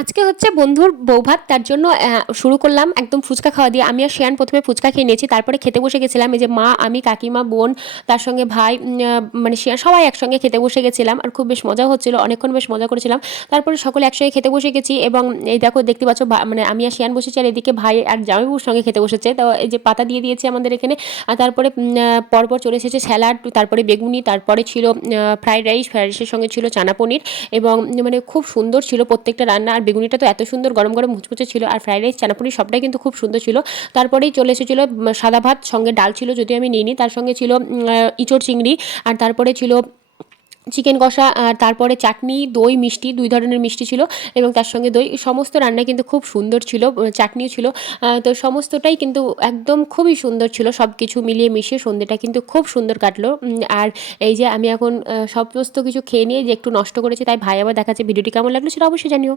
আজকে হচ্ছে বন্ধুর বৌভাত, তার জন্য শুরু করলাম একদম ফুচকা খাওয়া দিয়ে। আমি আর শিয়ান প্রথমে ফুচকা খেয়ে নিয়েছি, তারপরে খেতে বসে গেছিলাম। এই যে মা, আমি, কাকিমা, বোন, তার সঙ্গে ভাই, মানে শিয়ান, সবাই একসঙ্গে খেতে বসে গেছিলাম। আর খুব বেশ মজা হচ্ছিল, অনেকক্ষণ বেশ মজা করেছিলাম। তারপরে সকলে একসঙ্গে খেতে বসে গেছি এবং এই দেখো দেখতে পাচ্ছ মানে আমি আর শিয়ান বসেছি, আর এদিকে ভাই আর জামাইবাবুর সঙ্গে খেতে বসেছে। তো এই যে পাতা দিয়ে দিয়েছে আমাদের এখানে। আর তারপরে পরপর চলে এসেছে স্যালাড, তারপরে বেগুনি, তারপরে ছিল ফ্রাইড রাইস, ফ্রাইড রাইসের সঙ্গে ছিল চানা পনির এবং মানে খুব সুন্দর ছিল প্রত্যেকটা রান্না। আর বেগুনিটা তো এত সুন্দর গরম গরম মুচমুচে ছিল, আর ফ্রাইড রাইস, চানা পনির সবটাই কিন্তু খুব সুন্দর ছিল। তারপরেই চলে এসেছিলো সাদা ভাত, সঙ্গে ডাল ছিল, যদিও আমি নিইনি। তার সঙ্গে ছিল ইঁচড় চিংড়ি, আর তারপরে ছিল চিকেন কষা, আর তারপরে চাটনি, দই, মিষ্টি, 2 ধরনের মিষ্টি ছিল এবং তার সঙ্গে দই। সমস্ত রান্না কিন্তু খুব সুন্দর ছিল, চাটনিও ছিল। তো সমস্তটাই কিন্তু একদম খুবই সুন্দর ছিল। সব কিছু মিলিয়ে মিশিয়ে সন্ধ্যেটা কিন্তু খুব সুন্দর কাটলো। আর এই যে আমি এখন সমস্ত কিছু খেয়ে নিয়ে যে একটু নষ্ট করেছি, তাই ভাই আবার দেখাচ্ছে। ভিডিওটি কেমন লাগলো সেটা অবশ্যই জানিও।